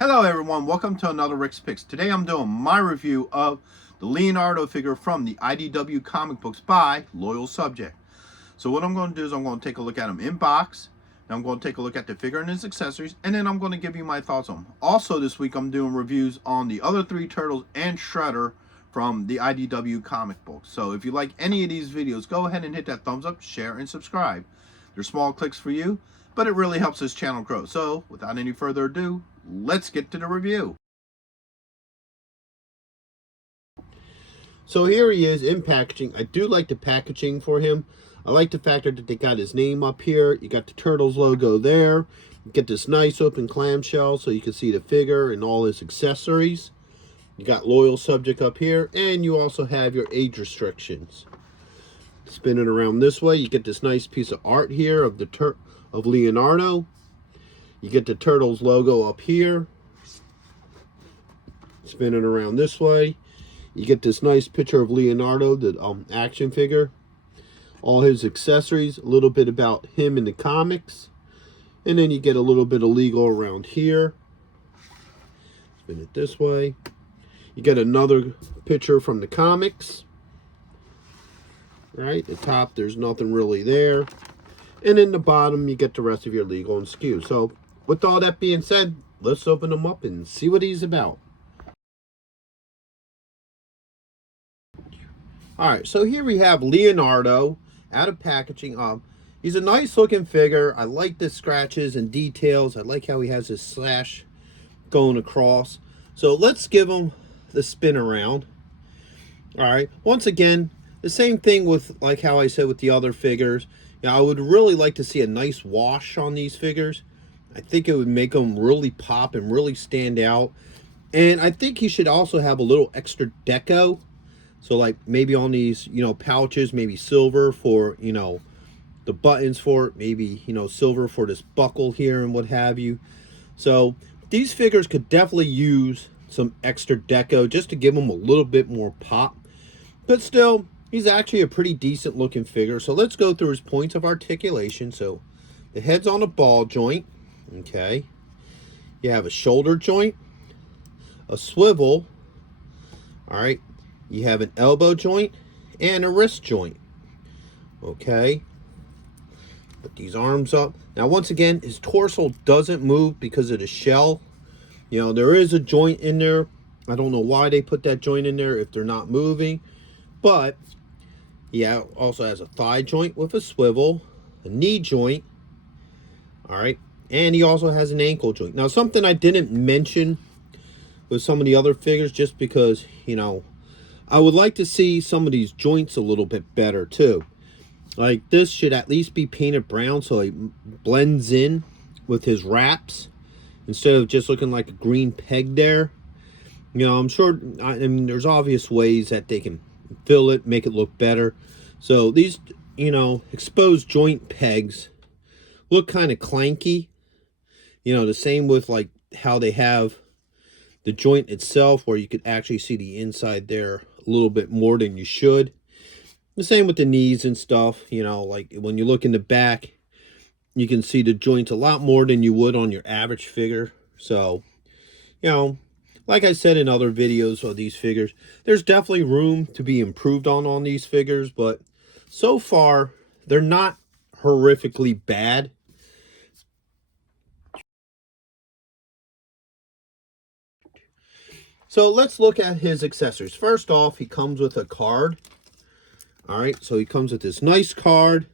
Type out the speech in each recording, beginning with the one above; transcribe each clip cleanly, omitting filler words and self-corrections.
Hello everyone, welcome to another Rick's Picks. Today I'm doing my review of the Leonardo figure from the IDW comic books by Loyal Subject. So what I'm going to do is I'm going to take a look at him in box, and I'm going to take a look at the figure and his accessories, and then I'm going to give you my thoughts on him. Also this week I'm doing reviews on the other three Turtles and Shredder from the IDW comic books. So if you like any of these videos, go ahead and hit that thumbs up, share, and subscribe. They're small clicks for you, but it really helps this channel grow. So without any further ado, let's get to the review. So here he is in packaging. I do like the packaging for him. I like the fact that they got his name up here. You got the Turtles logo there. You get this nice open clamshell so you can see the figure and all his accessories. You got Loyal Subject up here, and you also have your age restrictions. Spin it around this way, you get this nice piece of art here of of Leonardo. You get the Turtles logo up here. Spin it around this way. You get this nice picture of Leonardo, the action figure. All his accessories, a little bit about him in the comics. And then you get a little bit of legal around here. Spin it this way. You get another picture from the comics. Right, the top, there's nothing really there. And in the bottom, you get the rest of your legal and SKU. So, with all that being said, let's open him up and see what he's about. Alright, so here we have Leonardo out of packaging. He's a nice looking figure. I like the scratches and details. I like how he has his slash going across. So let's give him the spin around. Alright, once again, the same thing with like how I said with the other figures. I would really like to see a nice wash on these figures. I think it would make them really pop and really stand out. And I think he should also have a little extra deco. So like maybe on these, pouches, maybe silver for, the buttons for it. Maybe, silver for this buckle here and what have you. So these figures could definitely use some extra deco just to give them a little bit more pop. But still, he's actually a pretty decent looking figure. So let's go through his points of articulation. So the head's on a ball joint. Okay. You have a shoulder joint, a swivel. All right. You have an elbow joint and a wrist joint. Okay. Put these arms up. Now, once again, his torso doesn't move because of the shell. There is a joint in there. I don't know why they put that joint in there if they're not moving. But, yeah, also has a thigh joint with a swivel, a knee joint. All right. And he also has an ankle joint. Now, something I didn't mention with some of the other figures, just because, I would like to see some of these joints a little bit better, too. Like, this should at least be painted brown so it blends in with his wraps, instead of just looking like a green peg there. I'm sure, I mean, there's obvious ways that they can fill it, make it look better. So, these, exposed joint pegs look kind of clanky. The same with like how they have the joint itself, where you could actually see the inside there a little bit more than you should. The same with the knees and stuff. Like when you look in the back, you can see the joints a lot more than you would on your average figure. So, like I said in other videos of these figures, there's definitely room to be improved on these figures, but so far they're not horrifically bad. So let's look at his accessories. First off, he comes with a card. All right, so he comes with this nice card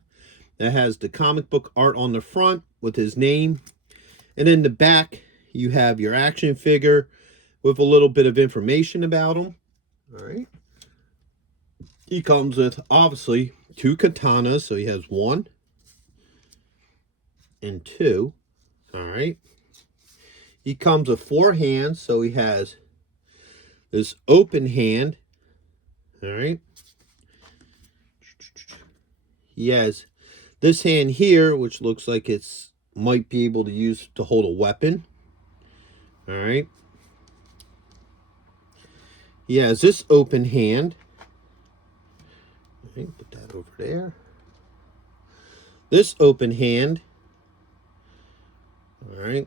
that has the comic book art on the front with his name. And in the back, you have your action figure with a little bit of information about him. All right. He comes with, obviously, 2 katanas. So he has 1 and 2. All right. He comes with 4 hands. So he has this open hand. All right. He has this hand here, which looks like it's might be able to use to hold a weapon. All right. He has this open hand. Okay, put that over there. This open hand. All right.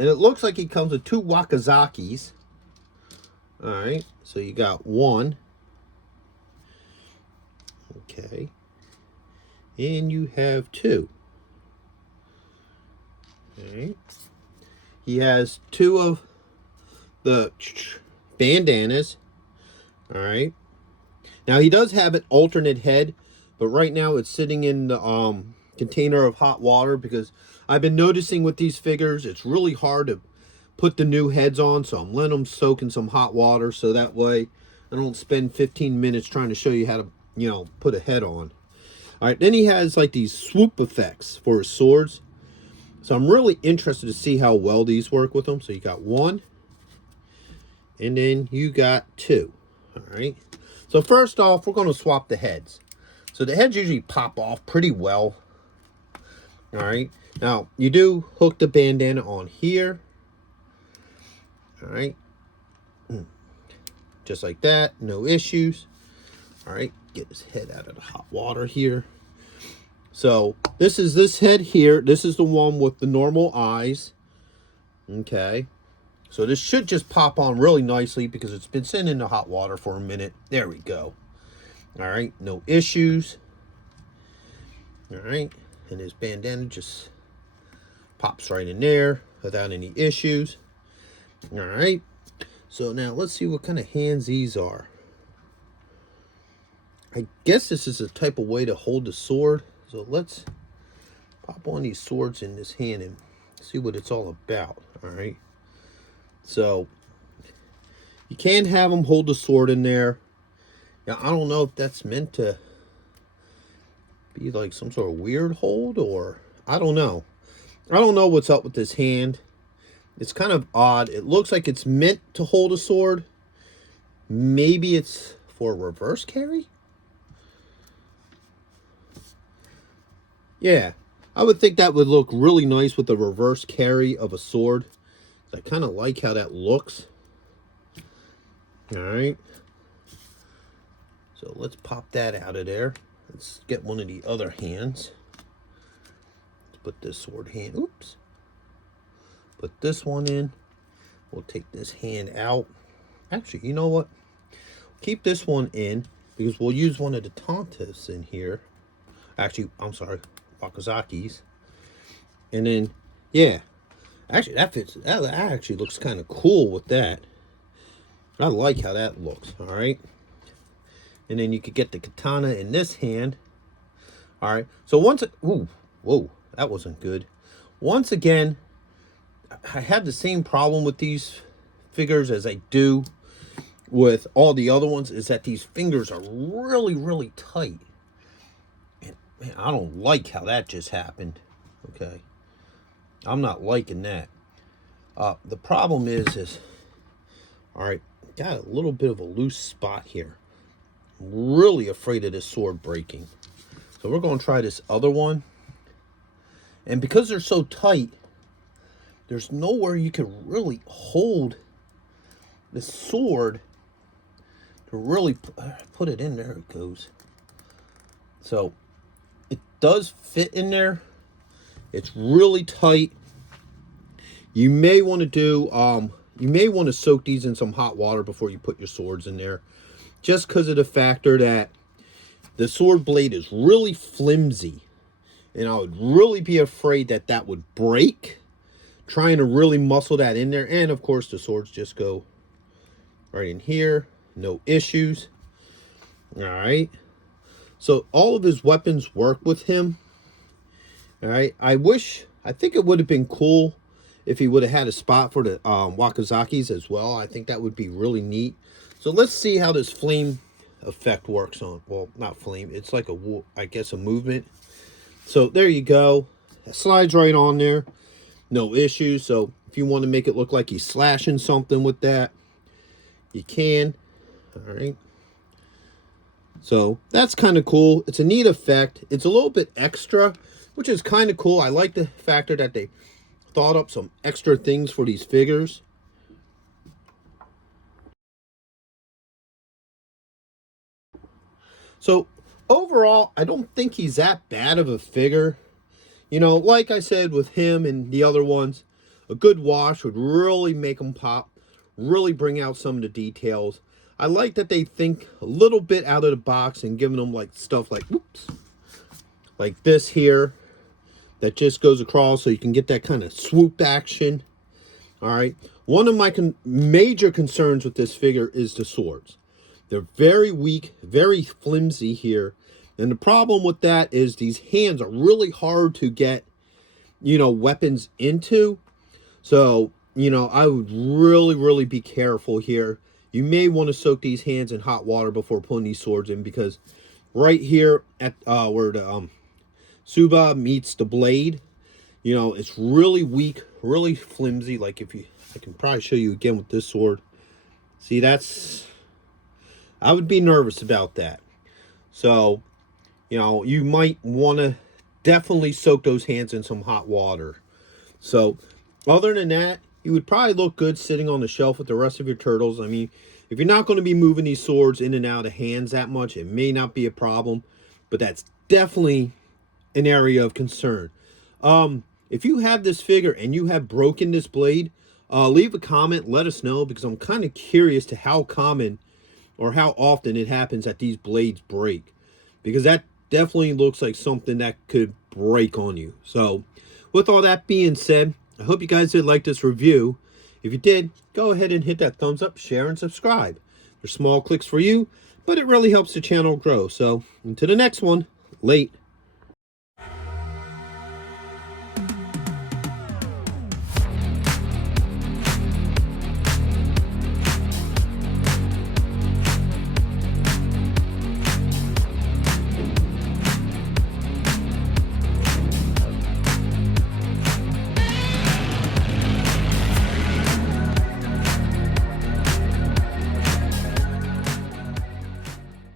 And it looks like he comes with 2 Wakazakis. All right, so you got 1. Okay. And you have 2. All right. He has 2 of the bandanas. All right. Now he does have an alternate head, but right now it's sitting in the container of hot water because I've been noticing with these figures it's really hard to put the new heads on, so I'm letting them soak in some hot water so that way I don't spend 15 minutes trying to show you how to, you know, put a head on. All right, then he has like these swoop effects for his swords. So I'm really interested to see how well these work with them. So you got 1, and then you got 2. All right. So first off, we're going to swap the heads. So the heads usually pop off pretty well. All right. Now, you do hook the bandana on here. All right. Just like that. No issues. All right. Get his head out of the hot water here. So this is this head here. This is the one with the normal eyes. Okay. So this should just pop on really nicely because it's been sitting in the hot water for a minute. There we go. All right. No issues. All right. And his bandana just pops right in there without any issues. All right. So now let's see what kind of hands these are. I guess this is a type of way to hold the sword. So let's pop on these swords in this hand and see what it's all about. All right. So you can have them hold the sword in there. Now, I don't know if that's meant to be like some sort of weird hold or I don't know. I don't know what's up with this hand. It's kind of odd. It looks like it's meant to hold a sword. Maybe it's for reverse carry? Yeah, I would think that would look really nice with the reverse carry of a sword. I kind of like how that looks. All right. So let's pop that out of there. Let's get one of the other hands. Let's put this sword hand. Oops. Put this one in. We'll take this hand out. Actually, you know what? Keep this one in because we'll use one of the Tantas in here. Actually, I'm sorry, Wakazakis. And then, yeah. Actually, that fits. That actually looks kind of cool with that. I like how that looks. All right. And then you could get the katana in this hand. All right. So once it, ooh, whoa, that wasn't good. Once again, I have the same problem with these figures as I do with all the other ones, is that these fingers are really, really tight. And man, I don't like how that just happened. Okay. I'm not liking that. The problem is, all right, got a little bit of a loose spot here. I'm really afraid of this sword breaking. So we're going to try this other one. And because they're so tight, there's nowhere you can really hold the sword to really put it in. There it goes. So it does fit in there. It's really tight. You may want to do, you may want to soak these in some hot water before you put your swords in there. Just because of the factor that the sword blade is really flimsy. And I would really be afraid that that would break. Trying to really muscle that in there. And of course the swords just go right in here. No issues. Alright. So all of his weapons work with him. Alright. I think it would have been cool if he would have had a spot for the Wakazakis as well. I think that would be really neat. So let's see how this flame effect works on, well, not flame, it's like I guess a movement. So there you go. It slides right on there. No issues. So if you want to make it look like he's slashing something with that, you can. All right. So that's kind of cool. It's a neat effect. It's a little bit extra, which is kind of cool. I like the factor that they thought up some extra things for these figures. So overall, I don't think he's that bad of a figure. You know, like I said with him and the other ones, A good wash would really make them pop, really bring out some of the details. I like that they think a little bit out of the box and giving them like stuff like, whoops, like this here that just goes across so you can get that kind of swoop action. All right. One of my major concerns with this figure is the swords. They're very weak, very flimsy here. And the problem with that is these hands are really hard to get, weapons into. So, I would really be careful here. You may want to soak these hands in hot water before putting these swords in, because right here at where the Suba meets the blade, it's really weak, really flimsy. Like I can probably show you again with this sword. See, I would be nervous about that. So, you might want to definitely soak those hands in some hot water. So, other than that, you would probably look good sitting on the shelf with the rest of your turtles. I mean, if you're not going to be moving these swords in and out of hands that much, it may not be a problem, but that's definitely an area of concern. If you have this figure and you have broken this blade, leave a comment, let us know, because I'm kind of curious to how common or how often it happens that these blades break, because that definitely looks like something that could break on you. So with all that being said, I hope you guys did like this review. If you did, go ahead and hit that thumbs up, share, and subscribe. They're small clicks for you, but it really helps the channel grow. So until the next one, late.